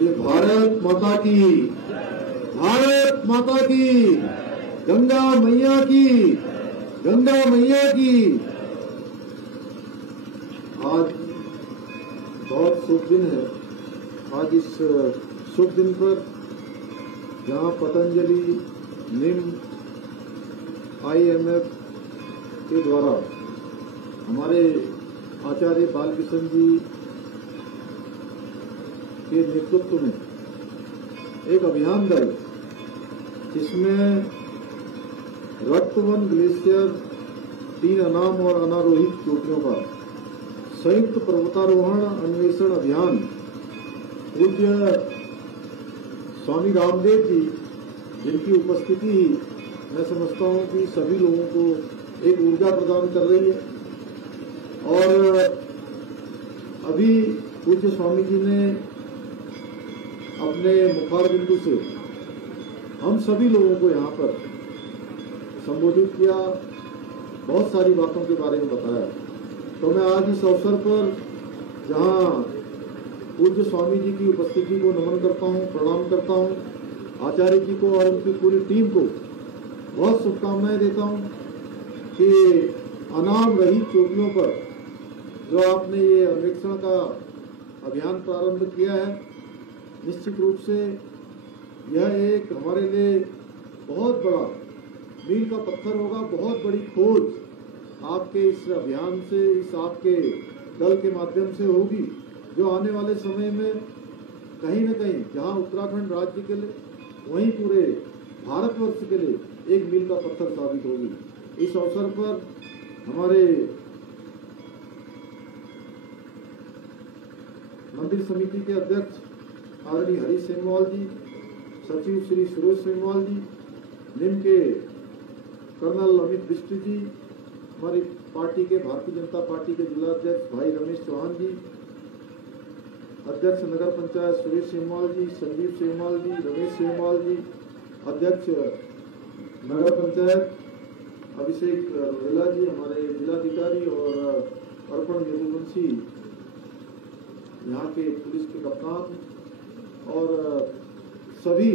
बोलिए भारत माता की, भारत माता की, गंगा मैया की, गंगा मैया की। आज बहुत शुभ दिन है। आज इस शुभ दिन पर जहां पतंजलि, निम, IMF के द्वारा हमारे आचार्य बालकृष्ण जी के नेतृत्व में एक अभियान दल, जिसमें रक्तवन ग्लेशियर, 3 अनाम और अनारोहित चोटियों का संयुक्त पर्वतारोहण अन्वेषण अभियान पूज्य स्वामी रामदेव जी, जिनकी उपस्थिति ही मैं समझता हूं कि सभी लोगों को एक ऊर्जा प्रदान कर रही है। और अभी पूज्य स्वामी जी ने अपने मुखार बिंदु से हम सभी लोगों को यहाँ पर संबोधित किया, बहुत सारी बातों के बारे में बताया। तो मैं आज इस अवसर पर जहाँ पूज्य स्वामी जी की उपस्थिति को नमन करता हूँ, प्रणाम करता हूँ, आचार्य जी को और उनकी पूरी टीम को बहुत शुभकामनाएं देता हूँ कि अनाम रहित चोटियों पर जो आपने ये अन्वेषण का अभियान प्रारंभ किया है, निश्चित रूप से यह एक हमारे लिए बहुत बड़ा मील का पत्थर होगा, बहुत बड़ी खोज आपके इस अभियान से, इस आपके दल के माध्यम से होगी, जो आने वाले समय में कहीं न कहीं जहां उत्तराखंड राज्य के लिए, वहीं पूरे भारतवर्ष के लिए एक मील का पत्थर साबित होगी। इस अवसर पर हमारे मंदिर समिति के अध्यक्ष आदरणीय हरीश सेमवाल जी, सचिव श्री सुरेश सेमवाल जी, निम के कर्नल अमित बिष्ट जी, हमारी पार्टी के भारतीय जनता पार्टी के जिला अध्यक्ष भाई रमेश चौहान जी, अध्यक्ष नगर पंचायत सुरेश सेमवाल जी, संदीप सेमवाल जी, रमेश सेमवाल जी, अध्यक्ष नगर पंचायत अभिषेक रोहेला जी, हमारे जिलाधिकारी और अर्पण यदुवंशी, यहाँ के पुलिस के कप्तान और सभी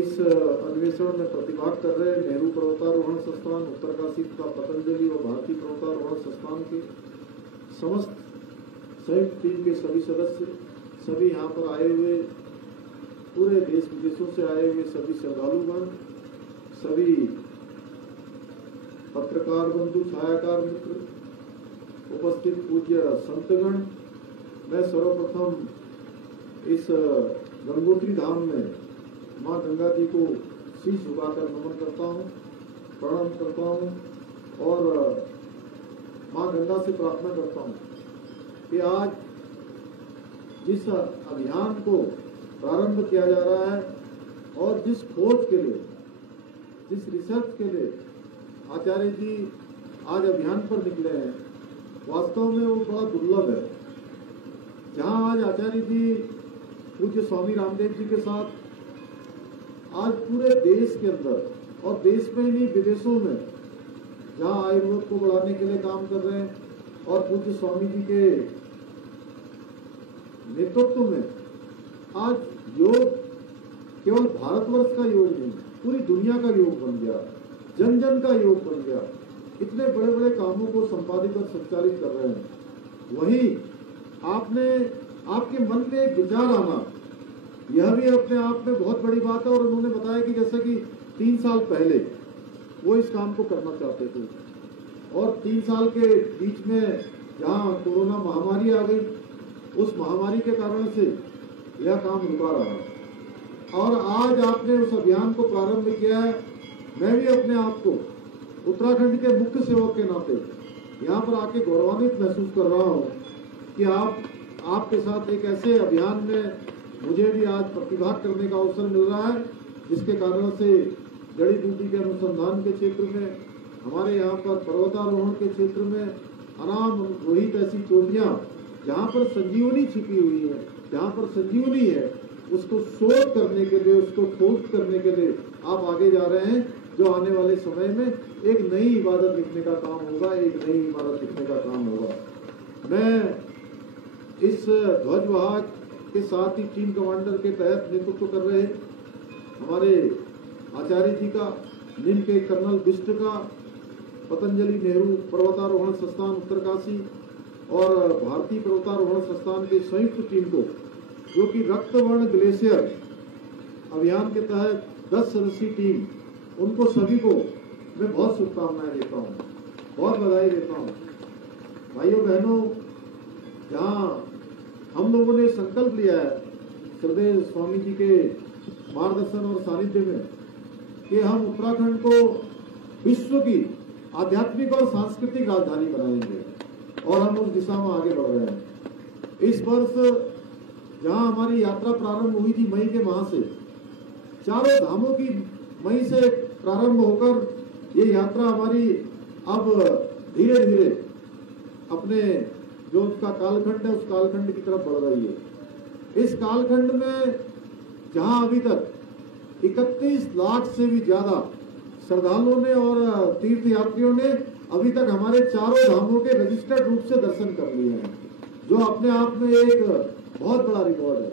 इस अन्वेषण में प्रतिभाग कर रहे नेहरू पर्वतारोहण संस्थान, उत्तरकाशी का पतंजलि और भारतीय पर्वतारोहण संस्थान के समस्त संयुक्त टीम के सभी सदस्य, सभी यहाँ पर आए हुए, पूरे देश विदेशों से आए हुए सभी श्रद्धालुगण, सभी पत्रकार बंधु, छायाकार मित्र, उपस्थित पूज्य संतगण, मैं सर्वप्रथम इस गंगोत्री धाम में मां गंगा जी को शीश झुकाकर नमन करता हूँ, प्रणाम करता हूँ और मां गंगा से प्रार्थना करता हूँ कि आज जिस अभियान को प्रारंभ किया जा रहा है और जिस खोज के लिए, जिस रिसर्च के लिए आचार्य जी आज अभियान पर निकले हैं, वास्तव में वो बड़ा दुर्लभ है। जहां आज आचार्य जी पूज्य स्वामी रामदेव जी के साथ आज पूरे देश के अंदर और देश में नहीं विदेशों में जहां आयुर्वेद को बढ़ाने के लिए काम कर रहे हैं और पूज्य स्वामी जी के नेतृत्व में आज योग केवल भारतवर्ष का योग नहीं, पूरी दुनिया का योग बन गया, जन जन का योग बन गया। इतने बड़े बड़े कामों को संपादित और संचालित कर रहे हैं। वहीं आपके मन में एक विचार आना, यह भी अपने आप में बहुत बड़ी बात है। और उन्होंने बताया कि जैसे कि 3 साल पहले वो इस काम को करना चाहते थे और 3 साल के बीच में जहां कोरोना महामारी आ गई, उस महामारी के कारण से यह काम रुका रहा और आज आपने उस अभियान को प्रारंभ किया है। मैं भी अपने आप को उत्तराखंड के मुख्य सेवक के नाते यहाँ पर आके गौरवान्वित महसूस कर रहा हूँ कि आपके साथ एक ऐसे अभियान में मुझे भी आज प्रतिभाग करने का अवसर मिल रहा है, जिसके कारण से जड़ी बूटी के अनुसंधान के क्षेत्र में, हमारे यहाँ पर पर्वतारोहण के क्षेत्र में अनाम रोहित ऐसी चोटियां जहाँ पर संजीवनी छिपी हुई है, जहाँ पर संजीवनी है, उसको शोध करने के लिए, उसको खोज करने के लिए आप आगे जा रहे हैं, जो आने वाले समय में एक नई इबादत लिखने का काम होगा, एक नई इबादत लिखने का काम होगा। मैं इस ध्वजवाहक के साथ ही टीम कमांडर के तहत नेतृत्व कर रहे हमारे आचार्य जी का, निम के कर्नल बिष्ट का, पतंजलि नेहरू पर्वतारोहण संस्थान उत्तरकाशी और भारतीय पर्वतारोहण संस्थान के संयुक्त टीम को, जो कि रक्तवर्ण ग्लेशियर अभियान के तहत 10 सदस्यीय टीम, उनको सभी को मैं बहुत शुभकामनाएं देता हूँ, बहुत बधाई देता हूँ। भाइयों बहनों, जहाँ हम लोगों ने संकल्प लिया है श्रद्धेय स्वामी जी के मार्गदर्शन और सानिध्य में कि हम उत्तराखंड को विश्व की आध्यात्मिक और सांस्कृतिक राजधानी बनाएंगे, और हम उस दिशा में आगे बढ़ रहे हैं। इस वर्ष जहां हमारी यात्रा प्रारंभ हुई थी मई के माह से, चारों धामों की मई से प्रारंभ होकर ये यात्रा हमारी अब धीरे धीरे अपने जो उसका कालखंड है उस कालखंड की तरफ बढ़ रही है। इस कालखंड में जहां अभी तक 31 लाख से भी ज्यादा श्रद्धालुओं ने और तीर्थ यात्रियों ने अभी तक हमारे चारों धामों के रजिस्टर्ड रूप से दर्शन कर लिए हैं, जो अपने आप में एक बहुत बड़ा रिकॉर्ड है।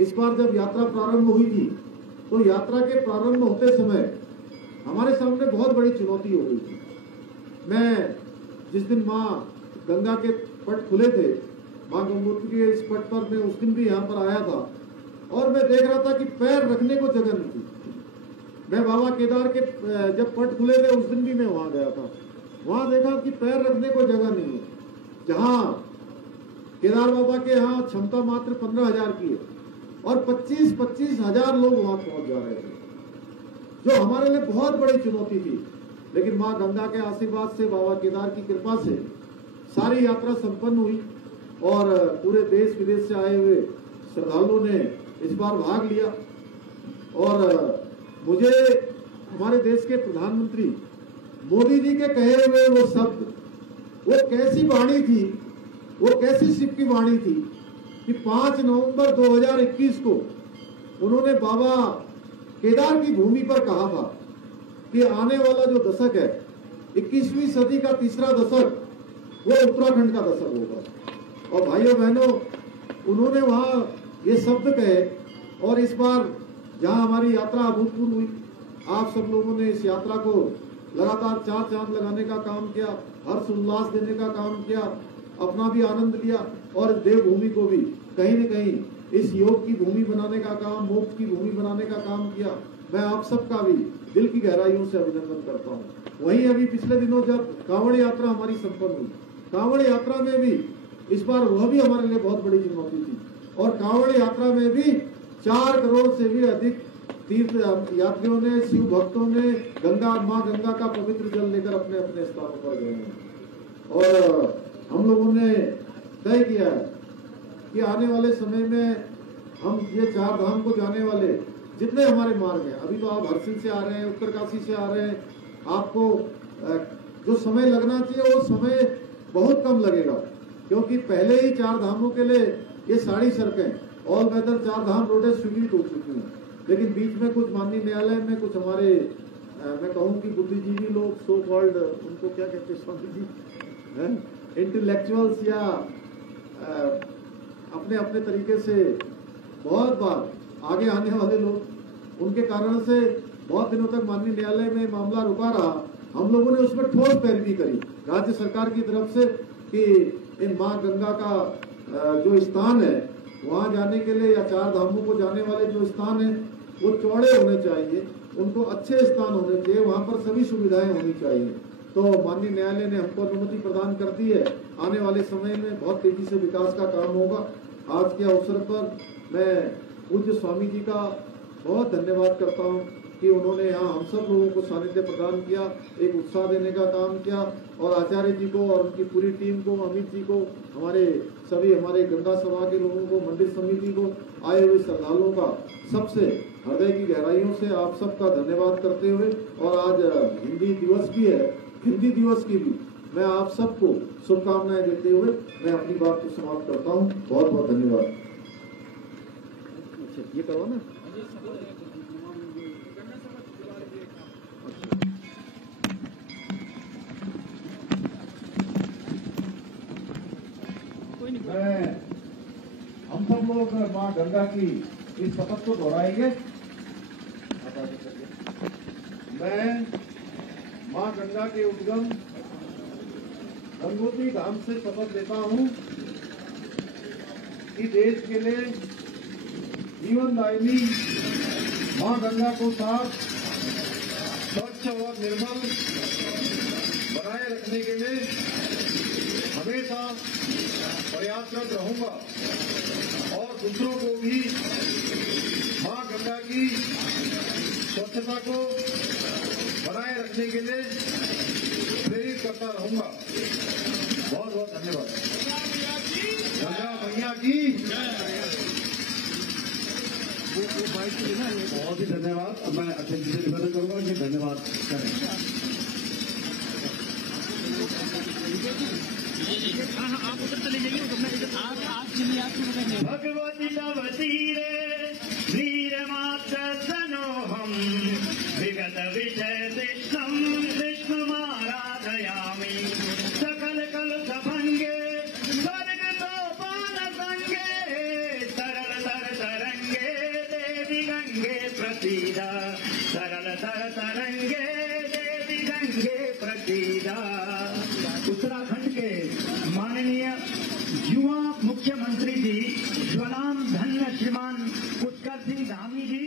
इस बार जब यात्रा प्रारंभ हुई थी तो यात्रा के प्रारंभ होते समय हमारे सामने बहुत बड़ी चुनौती हो गई थी। मैं जिस दिन माँ गंगा के पट खुले थे, माँ गंगोत्री के इस पट पर मैं उस दिन भी यहाँ पर आया था और मैं देख रहा था कि पैर रखने को जगह नहीं थी। मैं बाबा केदार के जब पट खुले थे उस दिन भी मैं वहां गया था, वहां देखा कि पैर रखने को जगह नहीं है। जहां केदार बाबा के यहाँ क्षमता मात्र 15,000 की है और 25-25 हजार लोग वहां पहुंच जा रहे थे, जो हमारे लिए बहुत बड़ी चुनौती थी। लेकिन माँ गंगा के आशीर्वाद से, बाबा केदार की कृपा से सारी यात्रा संपन्न हुई और पूरे देश विदेश से आए हुए श्रद्धालुओं ने इस बार भाग लिया। और मुझे हमारे देश के प्रधानमंत्री मोदी जी के कहे हुए वो शब्द, वो कैसी वाणी थी, वो कैसी शिव की वाणी थी कि 5 नवंबर 2021 को उन्होंने बाबा केदार की भूमि पर कहा था कि आने वाला जो दशक है, 21वीं सदी का तीसरा दशक, वो उत्तराखंड का दशक होगा। और भाइयों बहनों, उन्होंने वहां ये शब्द कहे और इस बार जहां हमारी यात्रा अभूतपूर्व हुई, आप सब लोगों ने इस यात्रा को लगातार 4 चांद लगाने का काम किया, हर्ष उल्लास देने का काम किया, अपना भी आनंद लिया और देवभूमि को भी कहीं न कहीं इस योग की भूमि बनाने का काम, मोक्ष की भूमि बनाने का काम किया। मैं आप सबका भी दिल की गहराइयों से अभिनंदन करता हूँ। वहीं अभी पिछले दिनों जब कांवड़ यात्रा हमारी संपन्न हुई, कांवड़ यात्रा में भी इस बार वह भी हमारे लिए बहुत बड़ी चुनौती थी और कांवड़ यात्रा में भी 4 करोड़ से भी अधिक तीर्थ यात्रियों ने, शिव भक्तों ने गंगा, माँ गंगा का पवित्र जल लेकर अपने अपने स्थानों पर गए हैं। और हम लोगों ने तय किया है कि आने वाले समय में हम ये 4 धाम को जाने वाले जितने हमारे मार्ग हैं, अभी तो आप हरसिल से आ रहे हैं, उत्तरकाशी से आ रहे हैं, आपको जो समय लगना चाहिए वो समय बहुत कम लगेगा, क्योंकि पहले ही 4 धामों के लिए ये सारी सड़कें ऑल वेदर 4 धाम रोडें स्वीकृत हो चुकी हैं। लेकिन बीच में कुछ माननीय न्यायालय में कुछ हमारे मैं कहूँ कि बुद्धिजीवी लोग, सो कॉल्ड, उनको क्या कहते हैं स्वामी जी, इंटेलेक्चुअल्स या अपने अपने तरीके से बहुत बार आगे आने वाले लोग, उनके कारण से बहुत दिनों तक माननीय न्यायालय में मामला रुका रहा। हम लोगों ने उसमें ठोस पैरवी करी राज्य सरकार की तरफ से कि इन माँ गंगा का जो स्थान है वहां जाने के लिए या 4 धामों को जाने वाले जो स्थान है वो चौड़े होने चाहिए, उनको अच्छे स्थान होने चाहिए, वहां पर सभी सुविधाएं होनी चाहिए। तो माननीय न्यायालय ने हमको अनुमति प्रदान कर दी है। आने वाले समय में बहुत तेजी से विकास का काम होगा। आज के अवसर पर मैं पूज्य स्वामी जी का बहुत धन्यवाद करता हूँ कि उन्होंने यहाँ हम सब लोगों को सानिध्य प्रदान किया, एक उत्साह देने का काम किया। और आचार्य जी को और उनकी पूरी टीम को, अमित जी को, हमारे सभी हमारे गंगा सभा के लोगों को, मंदिर समिति को, आए हुए श्रद्धालुओं का सबसे हृदय की गहराइयों से आप सबका धन्यवाद करते हुए, और आज हिंदी दिवस भी है, हिंदी दिवस की भी मैं आप सबको शुभकामनाएं देते हुए मैं अपनी बात को समाप्त करता हूँ। बहुत बहुत धन्यवाद। अच्छा, ये करो ना। हम सब लोग माँ गंगा की इस शपथ को दोहराएंगे। मैं माँ गंगा के उद्गम गंगोत्री धाम से शपथ लेता हूँ कि देश के लिए जीवनदायिनी माँ गंगा को साफ, स्वच्छ और निर्मल बनाए रखने के लिए हमेशा प्रयासरत रहूंगा और दूसरों को भी मां गंगा की स्वच्छता को बनाए रखने के लिए प्रेरित करता रहूंगा। बहुत बहुत धन्यवाद। गंगा मैया की बहुत ही धन्यवाद। अब मैं अध्यक्ष जी से निवेदन करूंगा कि धन्यवाद करें। आप उधर चले जाइए। आप चलिए, आपकी भगवती तव तीरे वीर मात्र सनोहम विगत विषय कृष्णम कृष्णमाराधयामि सकल कल सभंगे स्वर्ग सोपान संगे सरल तर तरंगे देवी गंगे प्रसीदा सरल तर तरंगे देवी गंगे प्रसीदा। उत्तराखंड के माननीय युवा मुख्यमंत्री जी स्वनाम धन्य श्रीमान पुष्कर सिंह धामी जी